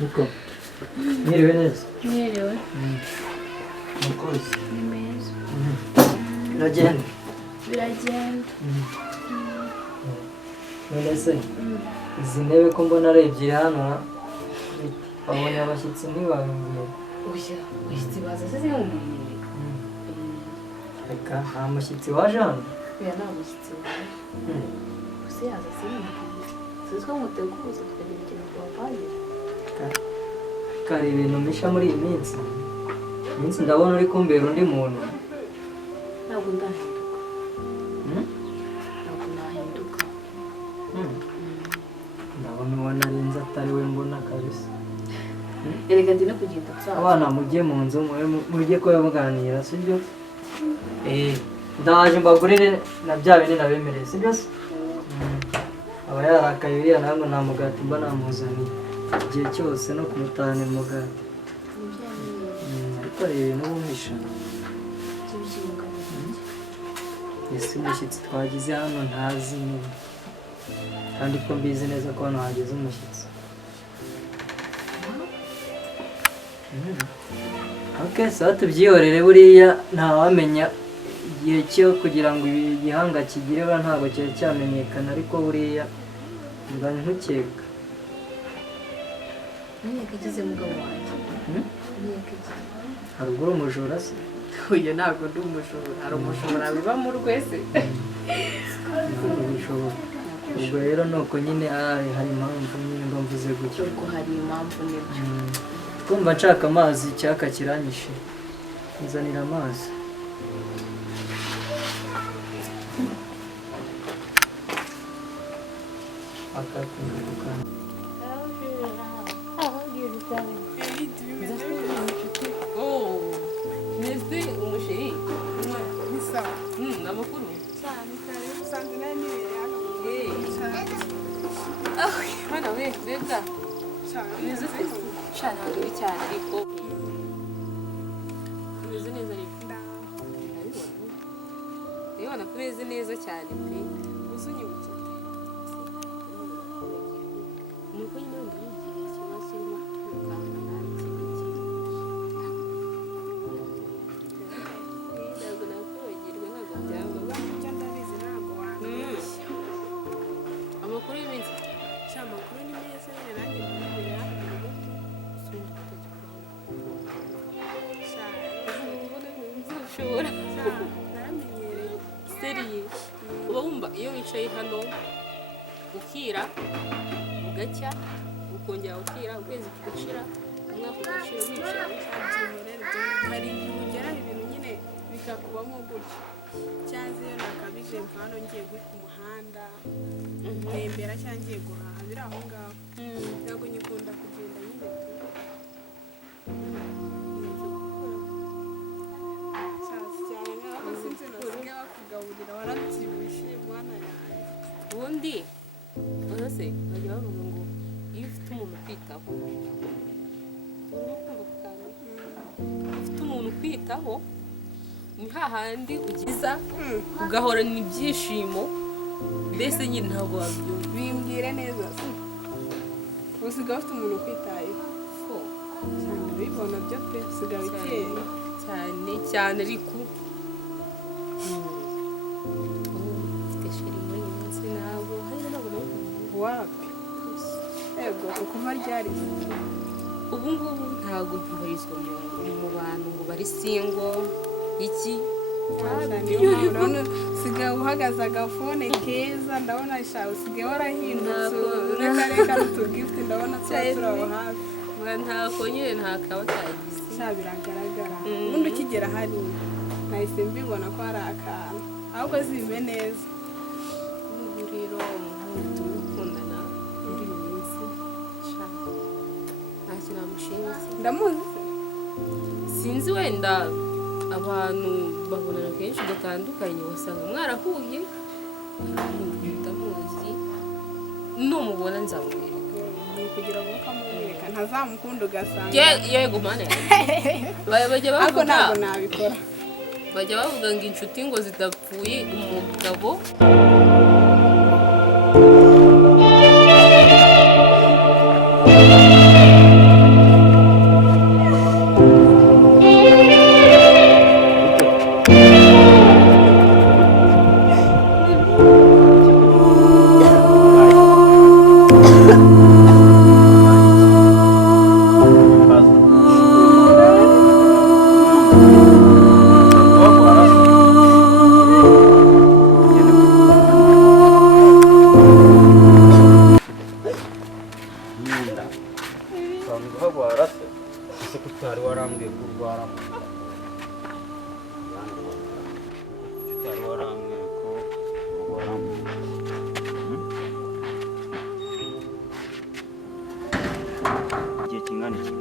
Niko. Mwiriwe neza. Mwiriwe. Mukozi. Ni meza. Biragenda. Biragenda. None se izi ntebe ko mbona ari ebyiri hano babonye abashyitsi ntibabibwira. Oya, abashyitsi baza se zimumenye. Reka nta mushyitsi waje hano. Oya nta mushyitsi waje. Gusa yaza simumenye. Sizwe muteguza tukagira ikintu twapangira. Kari ibintu misha muri iyi minsi. Iminsi ndabona uri kumbera undi muntu. Ntabwo ndahinduka. Ntabwo nahinduka. Ndabona ubona arinze atari we mbona kabisa. Erega ndi no kugenda nsaza. Abana mujye mu nzu mujye ko muganira sibyo? Ndaje mbagurire na bya bindi nabemereye sibyo se? Aba yarakaye uriya ntabwo nta mugati mba namuzaniye igihe cyose no kumutahana umugati. Ariko reba ibintu bumisha. Ese umushyitsi twagize hano ntazi niba kandi ko mbizi neza ko hano hageze umushyitsi. Okay, so tubyihorere buriya ntawamenya igihe cyo kugira ngo igihanga kigire ba ntabwo cyari cyamenyekana ariko buriya mba ntukeka. Niye kigize mugabo wanjye. Niye kigize. Haruguru umujura se? Oya ntabwo ndi umujura. Hari umujura biba mu rwese. Ntabwo bishobora. Ubwo rero nuko nyine hari impamvu nyine mba mvuze gutyo. Ubwo hari impamvu nibyo. Kumva nshaka amazi icyaka kiranyishe. Nzanira amazi. Akakumvikana. Kumeze neza cyane pe uzunyibutse nuko nyine ndigiye ikibazo kirimo kuganga ntabwo nakwibagirwa ntabwo byaba icyo ndabizi ntabwo wambeshya amakuru y'iminsi amakuru ni meza nyine nanjye mbona ushobora uba wumva iyo wicaye hano ukira ugacya ukongera ukira ukwezi kugashira umwaka ugashira wicaye hari igihe ugera ibintu nyine bikakubamo gutya cyangwa iyo nakabije hano ngiye ku muhanda ntembera cyangwa ngiye guhaha biri aho ngaho ntabwo nyikunda kugenda nyine kugaburira warabyibushye mwana yawe ubundi urase bajya bavuga ngo iyo ufite umuntu ukwitaho ufite umuntu ukwitaho ni hahandi ugiza ugahorana ibyishimo mbese nyine ntabwo wabyumva bimbwire neza usigaye ufite umuntu ukwitayeho cyane ubibona byo pe usigaye ukeye cyane cyane ariko wapi ego ukuva ryari ubu ngubu ntabwo ntubarizwa mu bantu ngo bari singo iki ndabona usigaye uhagaze agafone keza ndabona usigaye warahindutse reka n'utugifite ndabona tuba turaho hafi ntako nyine ntakaba kagize biragaragara ubundi ukigera hariya nahise mbibona ko hari akantu ahubwo zibe neza ubu rero ndamuzi sinzi wenda abantu babonana kenshi gatandukanye wasanga mwarahuye ndamuzi numubona nzamwereka kugira ngo ukamwereka ntazamukunda ugasanga yego mane bajya bavuga ariko ntabwo nabikora bajya bavuga ngo inshuti ngo zidapfuye umugabo usanzwe uhabara se ese ko utari warambwiye ko urwara mu nda utari warambwiye ko urwara mu nda igihe kingana iki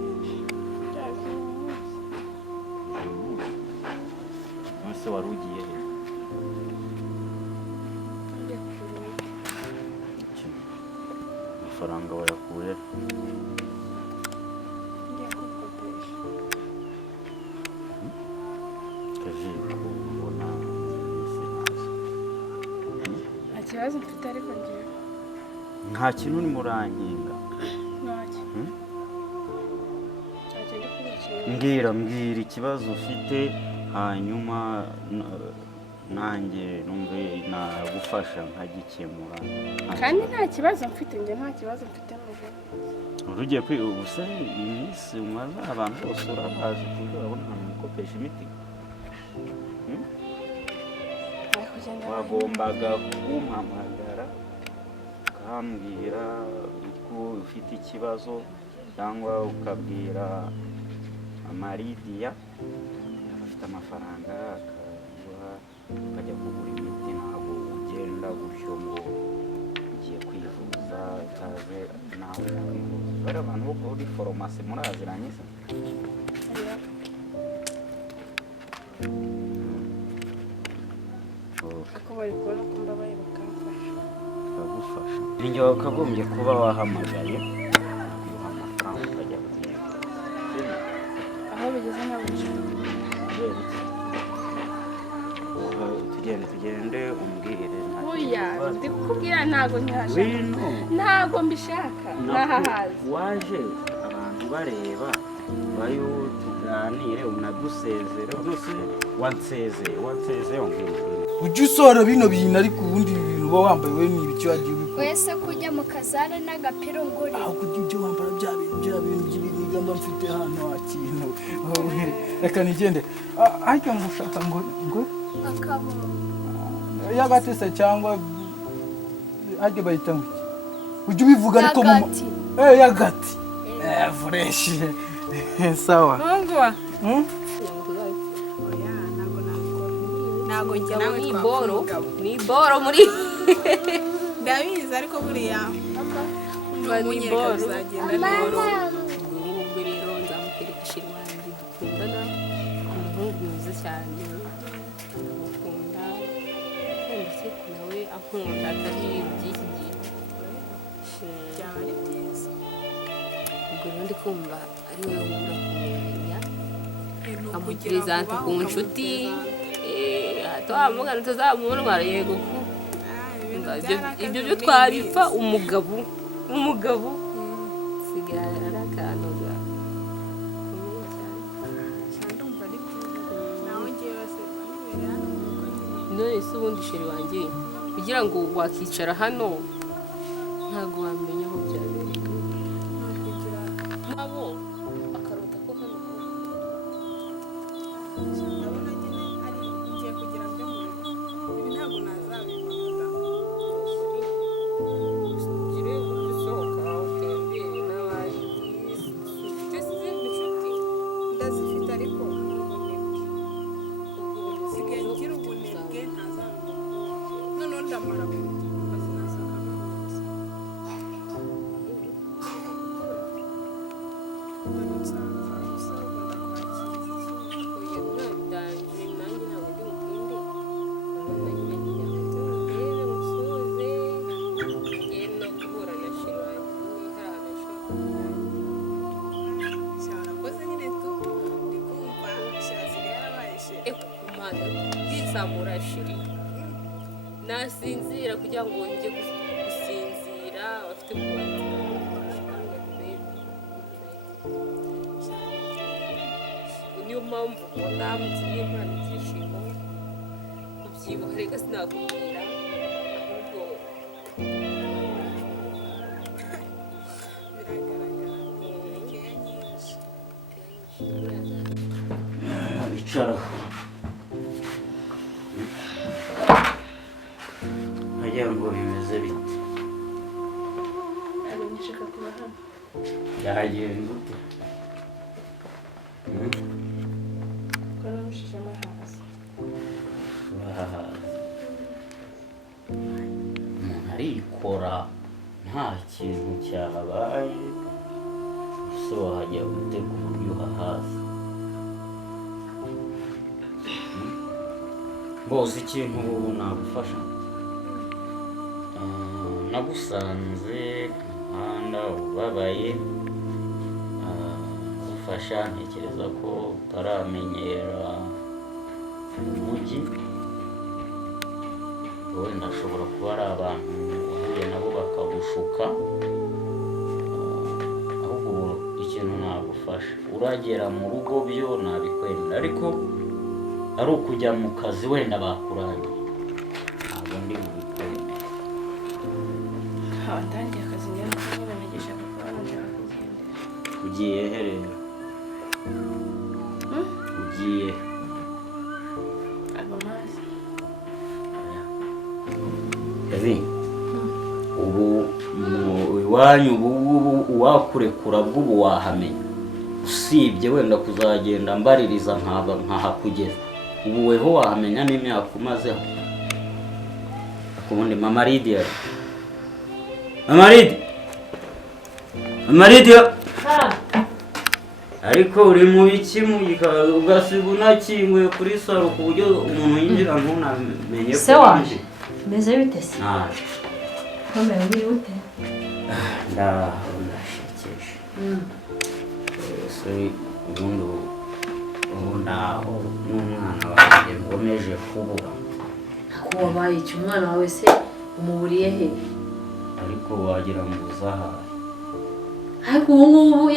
nose wari ugiye he amafaranga wayakuye ikibazo mfite ariko ngiye nta kintu urimo urankinga mbwira ikibazo ufite hanyuma nanjye numve nagufasha nkagikemura kandi nta kibazo mfite njye nta kibazo mfite urugiye kwiga ubuse iminsi umaze abantu bose urabazi kuko urabona ahantu mukopesha imiti wagombaga kumpamagara ukambwira ko ufite ikibazo cyangwa ukabwira amaridiya afite amafaranga akaguha ukajya kugura imiti ntabwo ugenda gutyo ngo ugiye kwivuza utaze nawe kwivuza bari abantu bo kuri farumasi muraziranye se ako bari kubona ko mbabaye bakamfasha bakagufasha ninjye wakagombye kuba wahamagaye uha amafaranga ukajya kwivuza aho bigeze tugende umbwire oya ndi kukubwira ntago nkihashaka ntago mbishaka nahahaze waje abantu bareba bayo tuganire unadusezere unose wansezeye ujye usora bino bintu ariko ubundi bintu uba wambaye we ni ibiki wagiye ubikora wese kujya mu kazana n'agapira nguri aho kujya ujye wambara bya bintu by'ibiniga mba mfite hano wakintu reka nigende ariko ngo ushaka ngo akabo y'agatese cyangwa ajye bahita ngo ujye ubivuga ariko y'agati fresh sawa ngwa ntago njya ni boro muri ndabizi ariko buriya umunyereka bizagenda boro ubwo rero nzamukwereka ishirwanjye dukundana umuhungu mwiza cyane mukunda ndetse nawe ankunda atari iby'iki gihe byaba ari byiza ubwo rero ndi kumva ari we wabura kumenya amuperezanta ku nshuti twamugana tuzamuntwara yego ko ibyo byo twabipfa umugabo sigara akantu none se ubundi sheri wanjye kugira ngo wakicara hano ntabwo wamenya aho byabereye nabo akarota ko hano ndabona nyine ari ngiye kugira ngo ibi ntabwo nazabibona ugire usohoka utembere n'abandi ufite izindi nshuti ndazifite ariko sigaye ngira ubunebwe ntazabibona noneho ndamara shiri nasinzira kugira ngo njye gusinzira bafite kubanza niyo mpamvu mbona mugiye mpana ibyishimo kubyibuha reka sinakubwira ahubwo icara nkagira ngo bimeze bite nshaka kuba hano yagenda gute Karamushishamo hasi. urahahaza umuntu arikora nta kintu cyabaye gusa wahajya guteka uburyo uhahaza bose ikintu ubu nagufasha nagusanze ku muhanda ubabaye ufasha ntekereza ko utaramenyera umujyi wenda ashobora kuba ari abantu uhuye nabo bakagushuka ahubwo ikintu nagufasha uragera mu rugo byo nabikwemera ariko ari ukujya mu kazi wenda bakurangiye ntabwo ndi bubikwemera Watangiye akazi nyine nyine nagisha kuko nshaka kugenda. ugiye he rero ugiye Agomazi. Kevin ubu iwanyu ubu uwakurekura bw'ubu wahamenya usibye wenda kuzagenda mbaririza nkahakugeza ubu weho wahamenya n'imyaka umazeho ubundi mama Lydia ariko uri mu biki ugasiga unakinguye kuri saro ku buryo umuntu yinjira ntunamenye Se waje meze bite se? naje Komera uri ute? ndashekeje se ubundi ubu ndaho n'umwana wanjye ngomeje kubura Ako wabaye iki umwana wawe se umuburiye he? ariko wagira ngo uzahaye Ariko ubu ngubu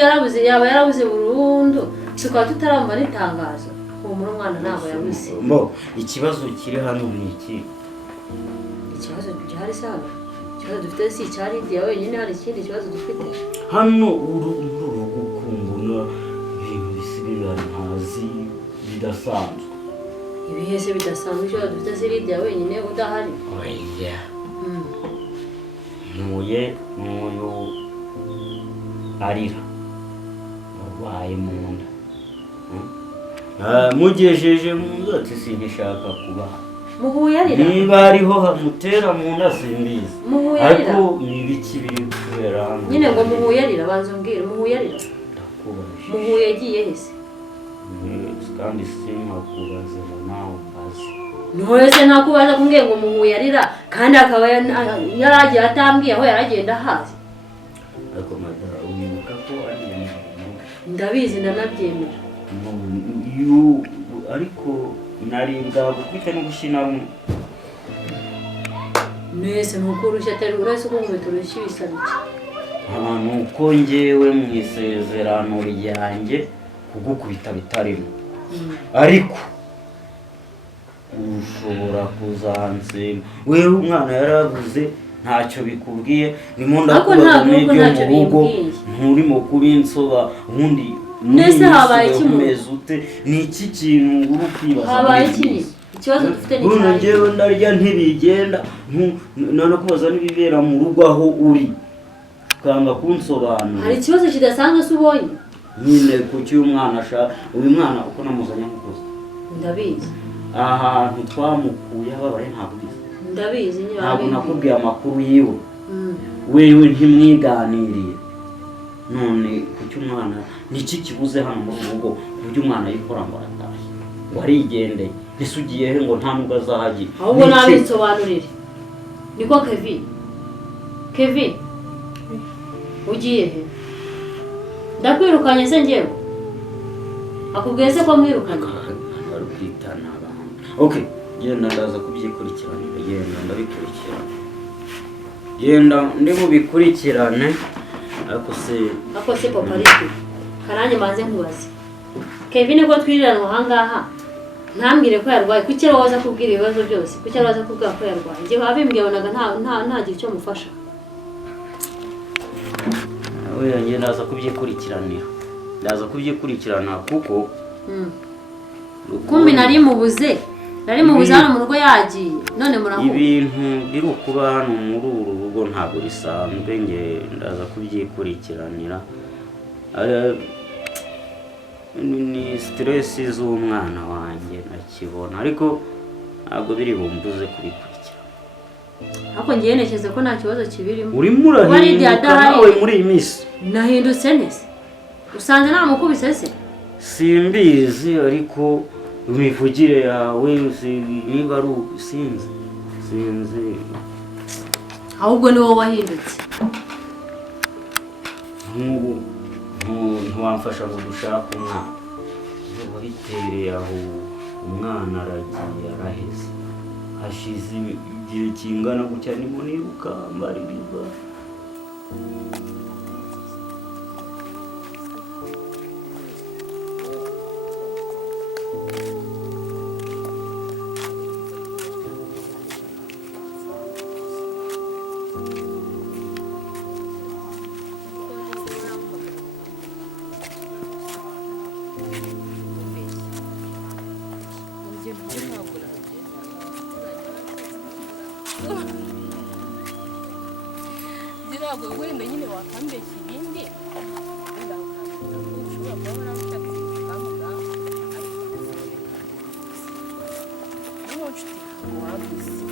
yaba yarabuze burundu tukaba tutaramba n'itangazo uwo muri umwana ntabwo yabuze. mbo ikibazo kiri hano ni iki Ikibazo gihari se hano? Ikibazo dufite si icya Lydia wenyine, hari ikindi kibazo dufite? hano urugukumbuna ibintu bisigaye ntazi bidasanzwe Ibihe se bidasanzwe ikibazo dufite si Lydia wenyine udahari? oya ntuye n'uyu arira arwaye mu nda mugejeje mu nzu ati singishaka kubaha Muhuye arira? niba ariho hamutera mu nda simbizi Muhuye arira? ariko ni ibiki biri kubera hano Nyine ngo muhuye arira, banza umbwire muhuye arira? ndakubaje Muhuye yagiye he se? kandi sinkakubaze ngo nawe mbaze None se ntakubaza kumbwira ngo muhuye arira kandi akaba yaragiye atambwiye aho yaragenda hazi? ariko madara wibuka ko ari umuntu Ndabizi ndanabyemera. ariko naribwa gukubita no gushina rumwe Mwese nuko urushya atari uretse ko nkweto rushya ibisabiki. nuko njyewe mu isezerano ryanjye kugukubita bitarimo ariko ushobora kuzansenga wewe umwana yarabuze ntacyo bikubwiye ndimo ndakubaza n'ibyo mu rugo nturimo kubinsoba ubundi Nese habaye iki mu ute ni iki kintu uri kwibaza habaye iki ikibazo dufite ni cyane njyewe ndarya ntibigenda nanakubaza n'ibibera mu rugo aho uri ukanga kunsobanura hari ikibazo kidasanzwe se ubonye nyine kuki uyu mwana uyu mwana uko namuzanye nk'ukoze ndabizi ahantu twamukuye ababaye ntabwo ubizi ndabizi ntabwo nakubwiye amakuru yiwe wewe ntimwiganiriye none kuki umwana niki kibuze hano mu rugo kuburyo umwana yikora ngo aratashye ngo arigendeye ese ugiye he ngo nta nubwo azahagira ahubwo nabisobanurire niko Kevin ugiye he ndakwirukanye se njyewe akubwiye se ko mwirukanye bari kwitana abantu okay genda ndaza kubyikurikirana genda ndabikurikirana genda ndi mubikurikirane ako se papa ariko karanye manze nkubaze Kevin ko twiriranwa ahangaha ntambwire ko yarwaye kuki waza kubwira ibibazo byose kuki waza kubwira ko yarwaye ngiye babimbwiye bonaga ntagira icyo mufasha oya ngiye ndaza kubyikurikirana kuko kumbi nari mubuze hano mu rugo yagiye none muraho ibintu biri kuba hano muri uru rugo ntabwo bisanzwe nge ndaza kubyikurikiranira ni stress z'umwana wanjye nakibona ariko ntabwo biri bumbuze kubikurikira. ariko ngiye ntekereza ko nta kibazo kibirimo. Urimo urahinduka nawe muri iyi minsi. Nahindutse nese usanze namukubise se? Simbizi ariko imivugire yawe niba ari sinzi ahubwo ni wowe wahindutse. ntiwamfasha ngo dushake umwana wabitereye aho umwana aragiye araheze hashize igihe kingana gutya nimo niruka mbaririza. ntabwo wenda nyine wakambeshya ibindi wenda ushobora kuba waramushatse ukamuga niba nshuti ntabwo wabuze.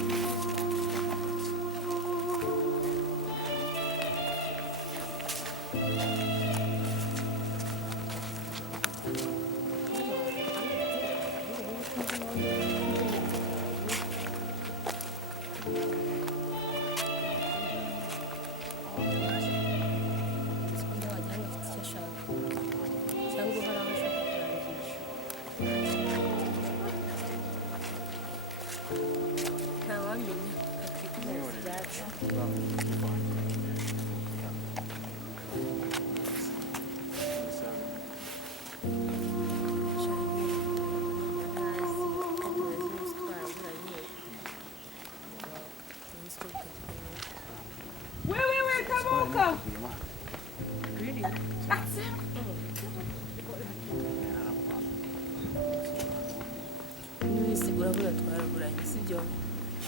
urabona twaraguranye sibyo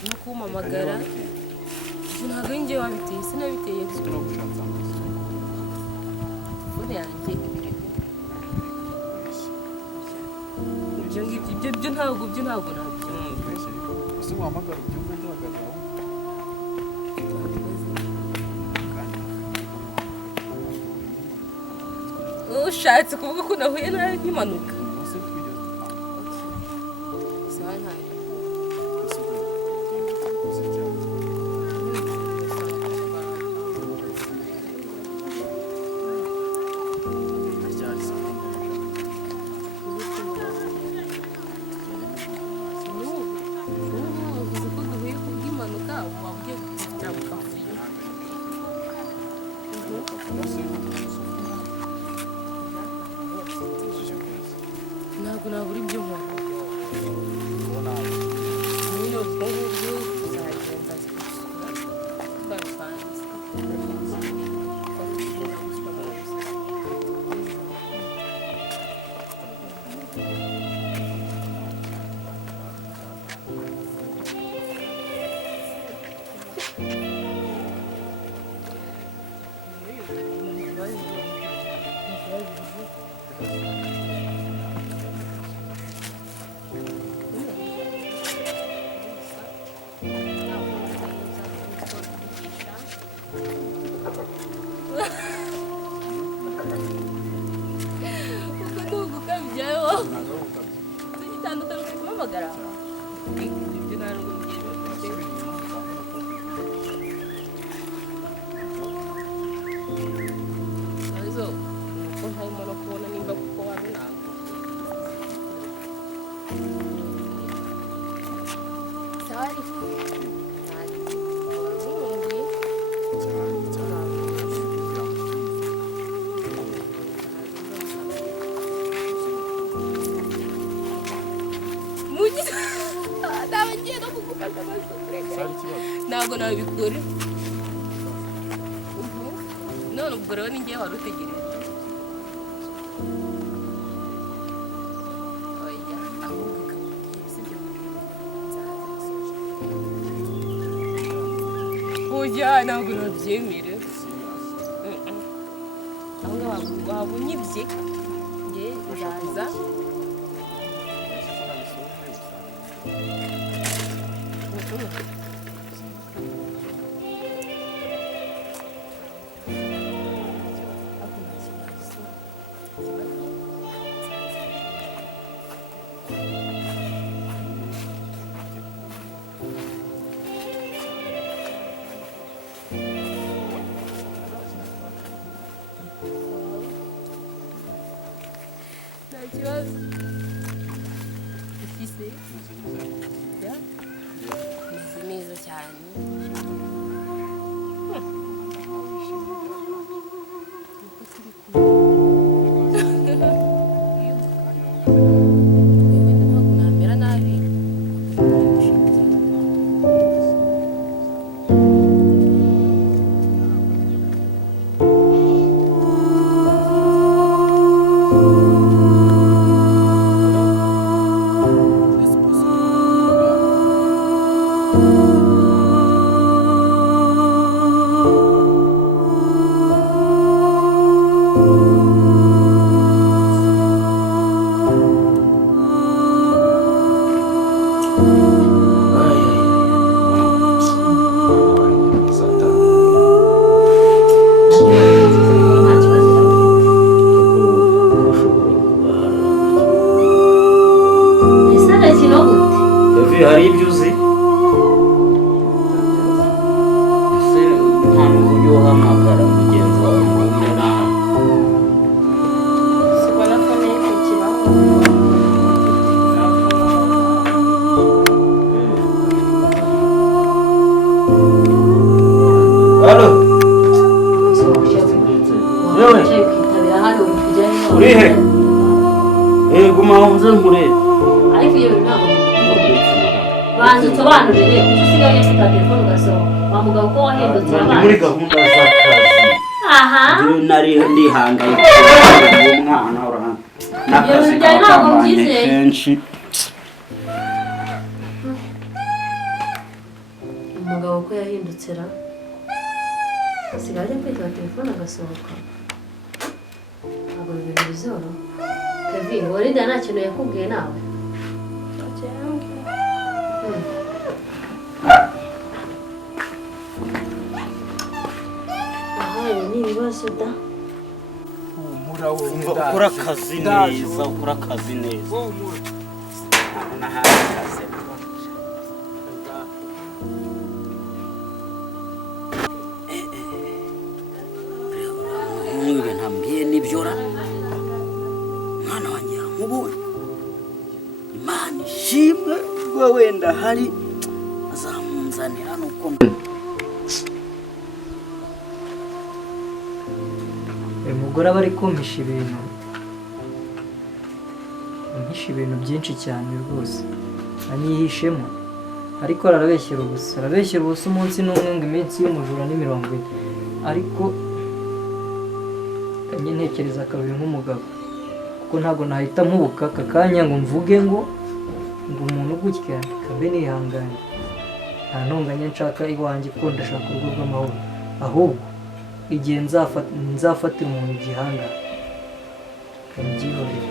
no kumamagara ntabwo njye wabiteye sinabiteye fone yanjye ibyo ngibyo byo ntabwo nabyumva ese wahamagara ubyumva ndahagaze ushatse kuvuga ko nahuye n'impanuka ntabwo nabura ibyo nkora nyine ubwo ngubwo uzagenda twabipanze ntabwo nabikora none ubwo rero ni njye wari utegereje ahubwo ukabubwira sibyo nzaza ntabwo nabyemera aho ngaho waba unyibye njye nzaza nta kibazo ufise ya meze neza cyane wenda ntabwo namera nabi nta kibazo ese arakina gute Evi hari ibyo uzi ese nta n'uburyo uhamagara mugenzi wawe ngo umwe nawe sibona fone ye kukibaho halo yewe wicaye kwitabira hano uri kujyayo uri he guma aho nze nkurebe ariko iyo bintu ntabwo banza usobanurire kuko usigaye ufite telefone ugasohoka wa mugabo ko wahindutse ndi muri gahunda z'akazi aha njyewe nari ndihangaye umwana urahanga n'akazi Ibyo bijyanye ntabwo k'abandi byizeye. kenshi umugabo ko yahindutse ra asigaye ajya kwitaba telefone agasohoka ntabwo ibintu bizoroha Kevin Warida nta kintu yakubwiye nawe aha ibi ni ibibazo da ukora akazi neza ukora akazi neza ntabwo nahaye akazi nk'ibyo ntambwiye n'ibyora mwana wanjye nkubonye imana ishimwe ubwo wenda hari azamunzanira nuko uyu mugore aba ari kumpisha ibintu ampisha ibintu byinshi cyane rwose anyihishemo ariko arabeshyera ubusa umunsi n'umwe ngo iminsi y'umujura ni 40 ariko kanjye ntekereza kabiri nk'umugabo kuko ntabwo nahita mubuka aka kanya ngo mvuge ngo umuntu gutya kabe nihanganye nta ntonganya nshaka iwanjye ko ndashaka urugo rw'amahoro ahubwo igihe nzafatira umuntu igihanga kanbyihorera